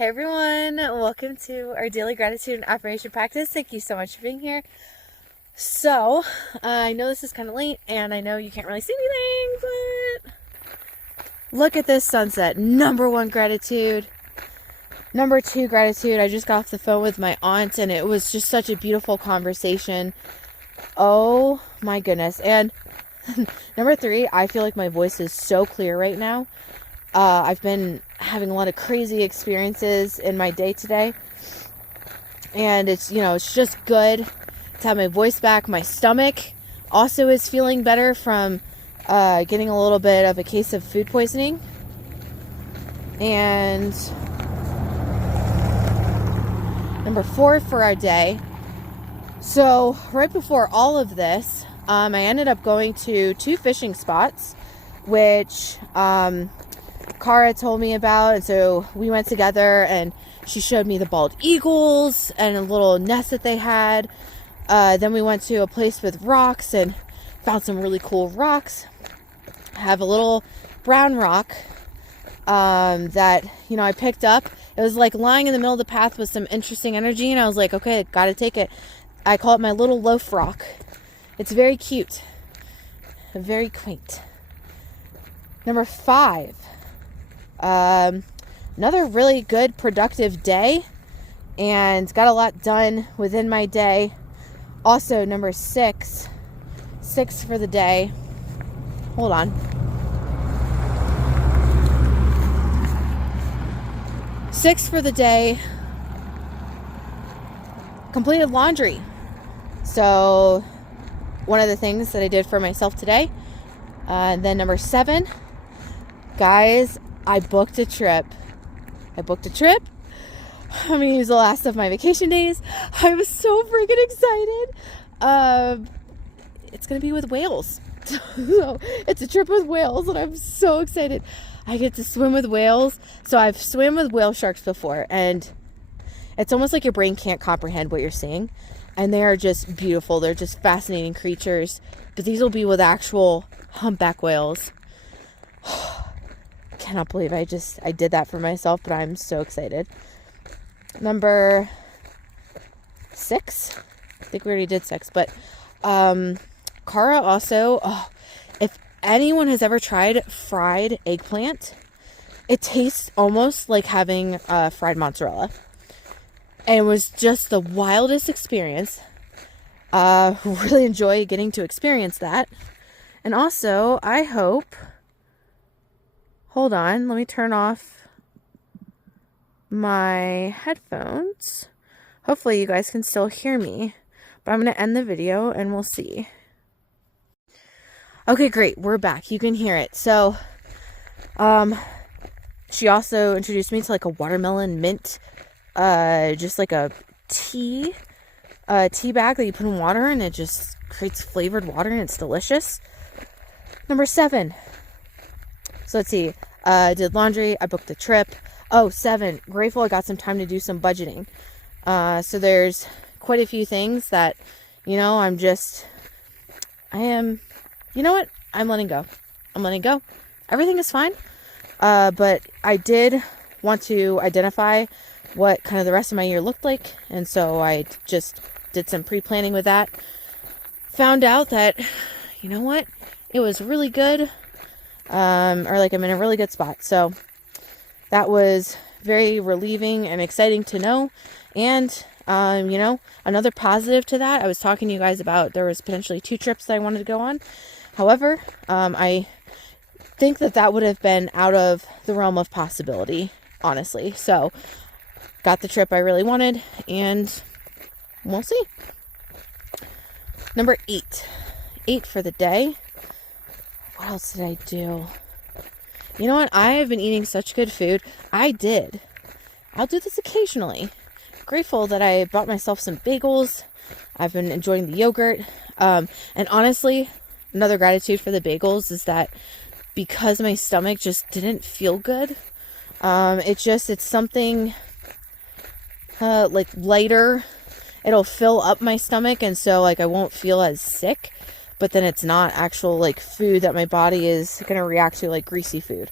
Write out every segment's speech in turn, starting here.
Hey everyone, welcome to our daily gratitude and affirmation practice. Thank you so much for being here. So, I know this is kind of late and I know you can't really see anything, but look at this sunset. Number one, gratitude. Number two, gratitude. I just got off the phone with my aunt and it was just such a beautiful conversation. Oh my goodness. And number three, I feel like my voice is so clear right now. I've been having a lot of crazy experiences in my day today. And it's just good to have my voice back. My stomach also is feeling better from getting a little bit of a case of food poisoning. And number four for our day. So right before all of this, I ended up going to 2 fishing spots, which Cara told me about, and so we went together and she showed me the bald eagles and a little nest that they had. Then we went to a place with rocks and found some really cool rocks. I have a little brown rock that I picked up. It was like lying in the middle of the path with some interesting energy, and I was like, okay, gotta take it. I call it my little loaf rock. It's very cute, very quaint. Number 5. Another really good productive day and got a lot done within my day. Also, number 6 for the day. Hold on. 6 for the day. Completed laundry. So one of the things that I did for myself today. Then number 7, guys, I booked a trip. I'm going to use the last of my vacation days. I was so freaking excited. It's going to be with whales. So it's a trip with whales, and I'm so excited. I get to swim with whales. So I've swam with whale sharks before, and it's almost like your brain can't comprehend what you're seeing. And they are just beautiful. They're just fascinating creatures. But these will be with actual humpback whales. Cannot believe I did that for myself, but I'm so excited. Number 6. I think we already did 6, but Cara also, if anyone has ever tried fried eggplant, it tastes almost like having fried mozzarella. And it was just the wildest experience. Really enjoy getting to experience that. And also, I hope... Hold on, let me turn off my headphones. Hopefully you guys can still hear me. But I'm going to end the video and we'll see. Okay, great. We're back. You can hear it. So, she also introduced me to like a watermelon mint, just like a tea bag that you put in water and it just creates flavored water and it's delicious. Number 7. So let's see. Did laundry. I booked the trip. 7. Grateful I got some time to do some budgeting. So there's quite a few things that, I'm letting go. I'm letting go. Everything is fine. But I did want to identify what kind of the rest of my year looked like. And so I just did some pre-planning with that. Found out that, it was really good. I'm in a really good spot. So that was very relieving and exciting to know. And, another positive to that, I was talking to you guys about there was potentially 2 trips that I wanted to go on. However, I think that would have been out of the realm of possibility, honestly. So got the trip I really wanted and we'll see. Number 8 for the day. What else did I do? You know what? I have been eating such good food. I'll do this occasionally. Grateful that I bought myself some bagels. I've been enjoying the yogurt. And honestly, another gratitude for the bagels is that because my stomach just didn't feel good, it's something like lighter. It'll fill up my stomach, and so I won't feel as sick. But then it's not actual food that my body is going to react to, like greasy food.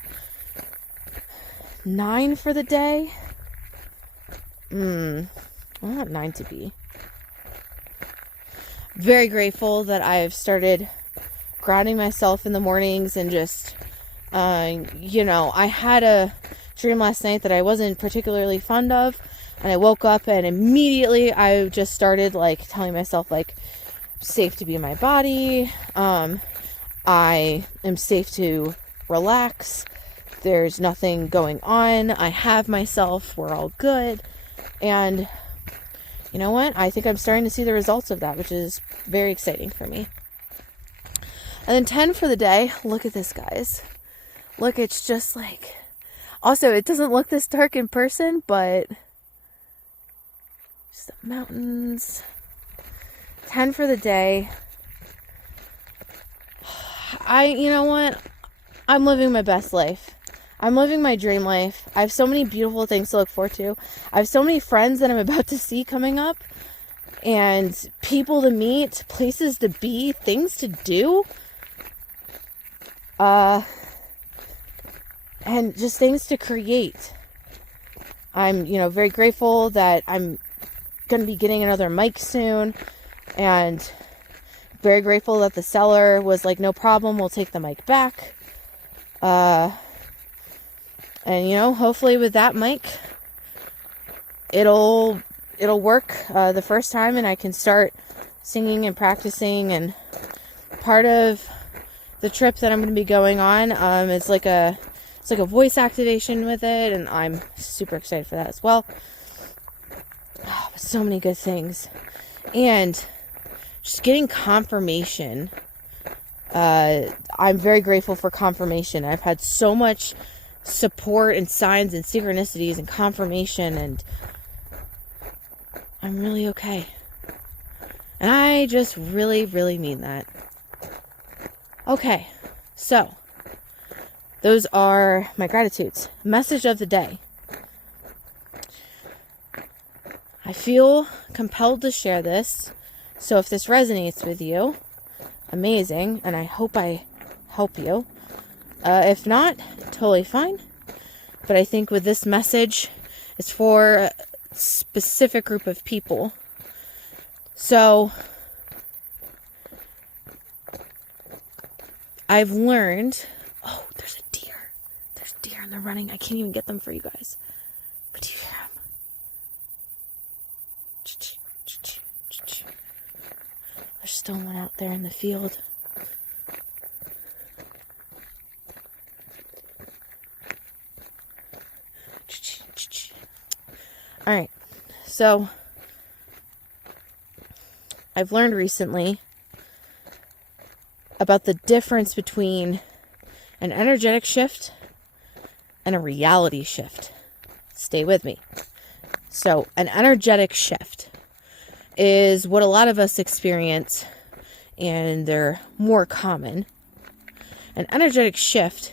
9 for the day. I want 9 to be. Very grateful that I've started grounding myself in the mornings and just, I had a dream last night that I wasn't particularly fond of, and I woke up and immediately I just started like telling myself like, safe to be in my body. I am safe to relax. There's nothing going on. I have myself. We're all good. And you know what? I think I'm starting to see the results of that, which is very exciting for me. And then 10 for the day. Look at this, guys. Look, it's just like... Also, it doesn't look this dark in person, but... just the mountains. 10 for the day. You know what? I'm living my best life. I'm living my dream life. I have so many beautiful things to look forward to. I have so many friends that I'm about to see coming up. And people to meet, places to be, things to do. And just things to create. I'm, very grateful that I'm going to be getting another mic soon. And very grateful that the seller was like, no problem, we'll take the mic back. And hopefully with that mic, it'll work the first time, and I can start singing and practicing. And part of the trip that I'm going to be going on, it's like a voice activation with it, and I'm super excited for that as well. Oh, so many good things. And just getting confirmation. I'm very grateful for confirmation. I've had so much support and signs and synchronicities and confirmation, and I'm really okay. And I just really, really mean that. Okay, so those are my gratitudes. Message of the day. I feel compelled to share this. So if this resonates with you, amazing, and I hope I help you. If not, totally fine. But I think with this message, it's for a specific group of people. So I've learned... Oh, there's a deer. There's deer and they're running. I can't even get them for you guys. But do you hear them? There's still one out there in the field. Alright, so I've learned recently about the difference between an energetic shift and a reality shift. Stay with me. So, an energetic shift is what a lot of us experience, and they're more common. An energetic shift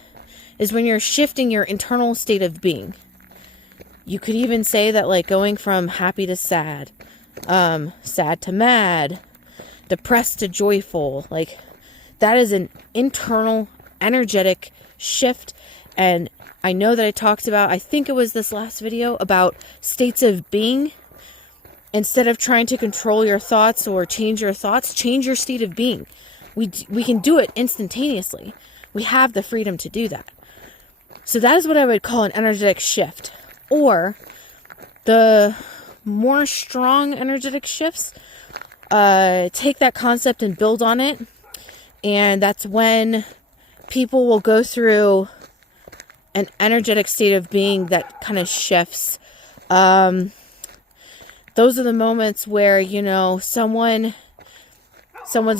is when you're shifting your internal state of being. You could even say that, like, going from happy to sad, sad to mad, depressed to joyful, like, that is an internal energetic shift. And I know that I talked about, I think it was this last video, about states of being. Instead of trying to control your thoughts or change your thoughts, change your state of being. We can do it instantaneously. We have the freedom to do that. So that is what I would call an energetic shift. Or the more strong energetic shifts, take that concept and build on it. And that's when people will go through an energetic state of being that kind of shifts. Those are the moments where, someone's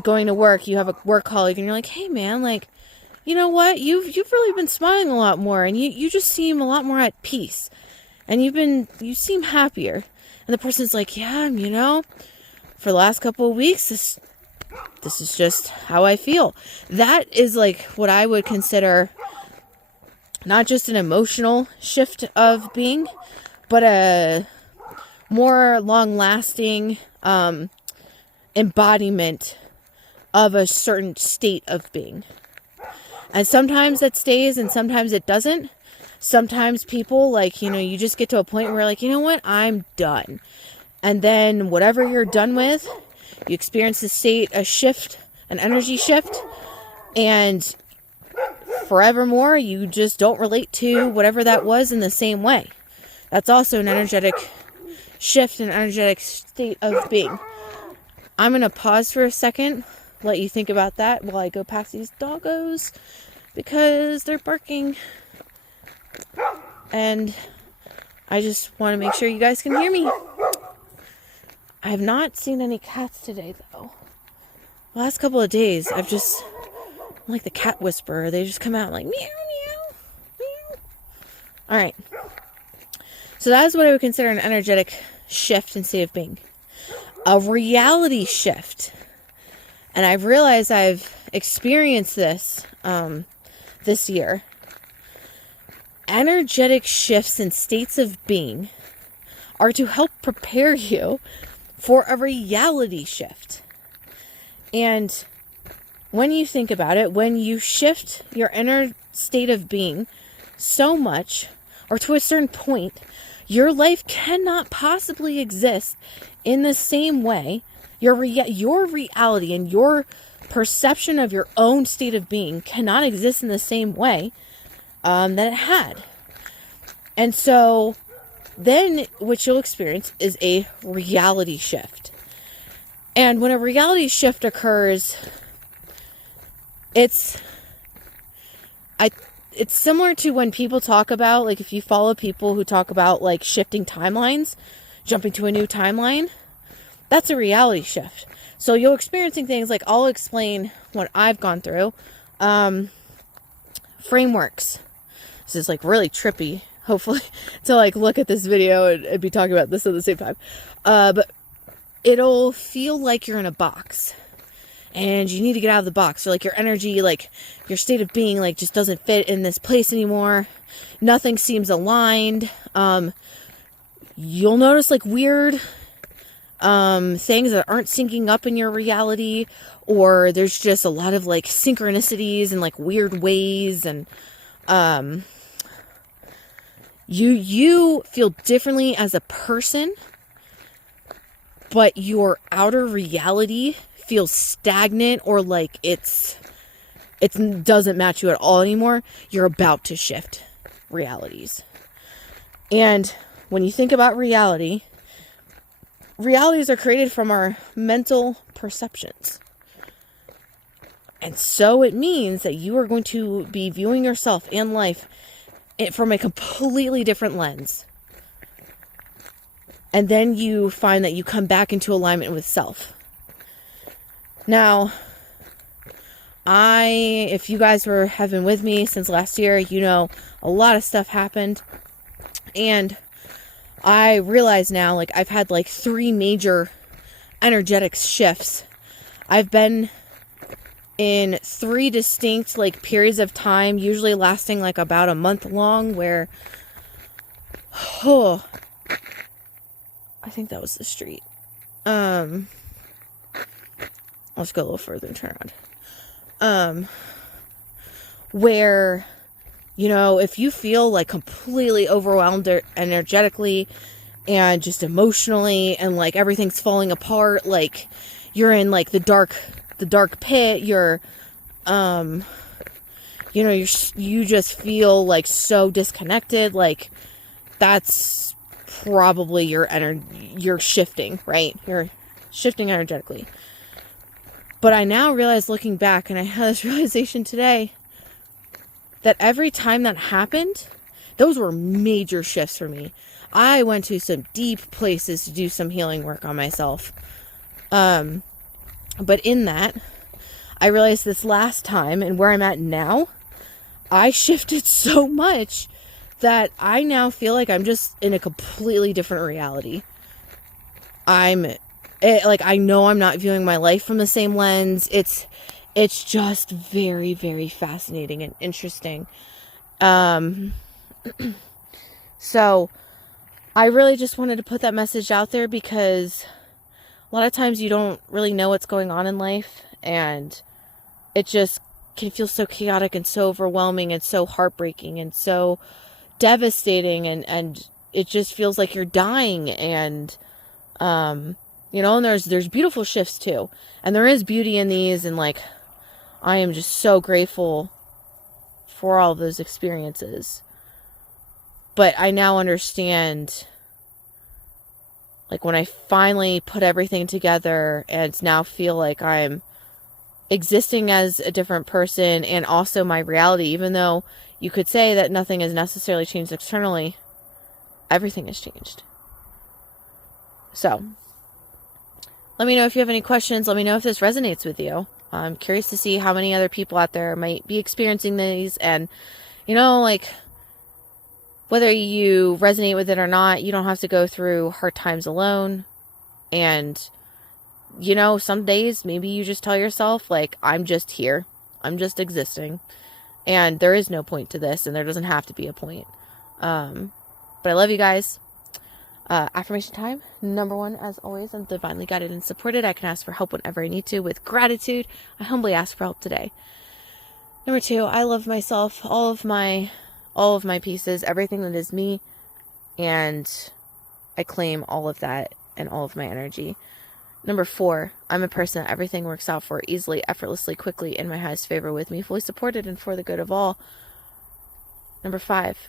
going to work, you have a work colleague, and you're like, hey man, like, you know what, you've really been smiling a lot more, and you just seem a lot more at peace, and you seem happier. And the person's like, yeah, for the last couple of weeks, this is just how I feel. That is like what I would consider not just an emotional shift of being, but a more long-lasting embodiment of a certain state of being. And sometimes it stays and sometimes it doesn't. Sometimes people, like, you know, you just get to a point where, like, you know what, I'm done. And then whatever you're done with, you experience a shift, an energy shift, and forevermore, you just don't relate to whatever that was in the same way. That's also an energetic shift, an energetic state of being. I'm going to pause for a second, let you think about that while I go past these doggos, because they're barking. And I just want to make sure you guys can hear me. I have not seen any cats today, though. The last couple of days, I'm like the cat whisperer. They just come out like, meow, meow, meow. All right. So that is what I would consider an energetic shift in state of being. A reality shift. And I've realized I've experienced this this year. Energetic shifts in states of being are to help prepare you for a reality shift. And when you think about it, when you shift your inner state of being so much, or to a certain point, your life cannot possibly exist in the same way. Your reality and your perception of your own state of being cannot exist in the same way that it had. And so then what you'll experience is a reality shift. And when a reality shift occurs, it's similar to when people talk about, like, if you follow people who talk about, like, shifting timelines, jumping to a new timeline, that's a reality shift. So you're experiencing things like, I'll explain what I've gone through. Frameworks. This is, like, really trippy, hopefully, to, like, look at this video and be talking about this at the same time. But it'll feel like you're in a box. And you need to get out of the box. Or, like, your energy, like, your state of being, like, just doesn't fit in this place anymore. Nothing seems aligned. You'll notice, like, weird things that aren't syncing up in your reality. Or there's just a lot of, like, synchronicities and, like, weird ways. And you feel differently as a person. But your outer reality feels stagnant, or like it doesn't match you at all anymore. You're about to shift realities. And when you think about realities are created from our mental perceptions. And so it means that you are going to be viewing yourself and life from a completely different lens. And then you find that you come back into alignment with self. Now, if you guys have been with me since last year, you know a lot of stuff happened. And I realize now, like, I've had, like, 3 major energetic shifts. I've been in 3 distinct, like, periods of time, usually lasting, like, about a month long, where, I think that was the street. Let's go a little further and turn around. Where, you know, if you feel, like, completely overwhelmed energetically and just emotionally, and, like, everything's falling apart, like, you're in, like, the dark pit, you're, you know, you just feel, like, so disconnected, like, that's probably you're shifting, right? You're shifting energetically. But I now realize, looking back, and I had this realization today, that every time that happened, those were major shifts for me. I went to some deep places to do some healing work on myself. But in that, I realized this last time, and where I'm at now, I shifted so much that I now feel like I'm just in a completely different reality. I know I'm not viewing my life from the same lens. It's just very, very fascinating and interesting. So I really just wanted to put that message out there, because a lot of times you don't really know what's going on in life, and it just can feel so chaotic and so overwhelming and so heartbreaking and so devastating, and it just feels like you're dying. And you know, and there's beautiful shifts too, and there is beauty in these, and like I am just so grateful for all those experiences. But I now understand, like, when I finally put everything together and now feel like I'm existing as a different person, and also my reality, even though you could say that nothing has necessarily changed externally, everything has changed. So, let me know if you have any questions. Let me know if this resonates with you. I'm curious to see how many other people out there might be experiencing these, and, you know, like, whether you resonate with it or not, you don't have to go through hard times alone. And, you know, some days maybe you just tell yourself, like, I'm just here. I'm just existing. And there is no point to this, and there doesn't have to be a point. But I love you guys. Affirmation time. Number 1, as always, I'm divinely guided and supported. I can ask for help whenever I need to with gratitude. I humbly ask for help today. Number 2, I love myself, all of my pieces, everything that is me, and I claim all of that and all of my energy. Number 4, I'm a person that everything works out for easily, effortlessly, quickly, in my highest favor, with me, fully supported, and for the good of all. Number 5,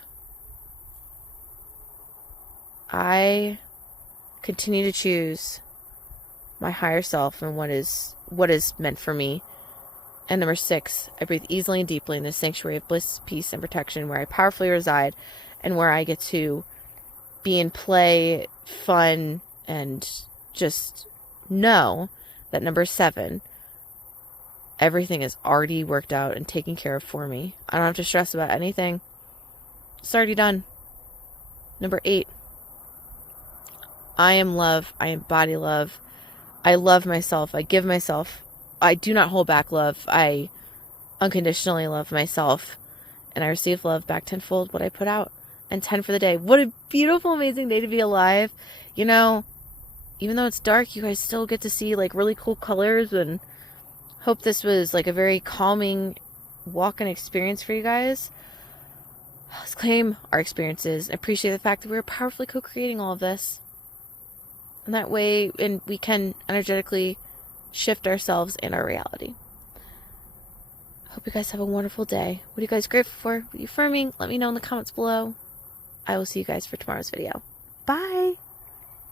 I continue to choose my higher self and what is meant for me. And number 6, I breathe easily and deeply in this sanctuary of bliss, peace, and protection, where I powerfully reside, and where I get to be in play, fun, and just know that number 7, everything is already worked out and taken care of for me. I don't have to stress about anything. It's already done. Number 8, I am love. I embody love. I love myself. I give myself. I do not hold back love. I unconditionally love myself, and I receive love back tenfold what I put out. And 10 for the day. What a beautiful, amazing day to be alive. You know, even though it's dark, you guys still get to see like really cool colors, and hope this was like a very calming walk and experience for you guys. Let's claim our experiences and appreciate the fact that we're powerfully co-creating all of this. And that way, and we can energetically shift ourselves and our reality. Hope you guys have a wonderful day. What are you guys grateful for? What are you affirming? Let me know in the comments below. I will see you guys for tomorrow's video. Bye!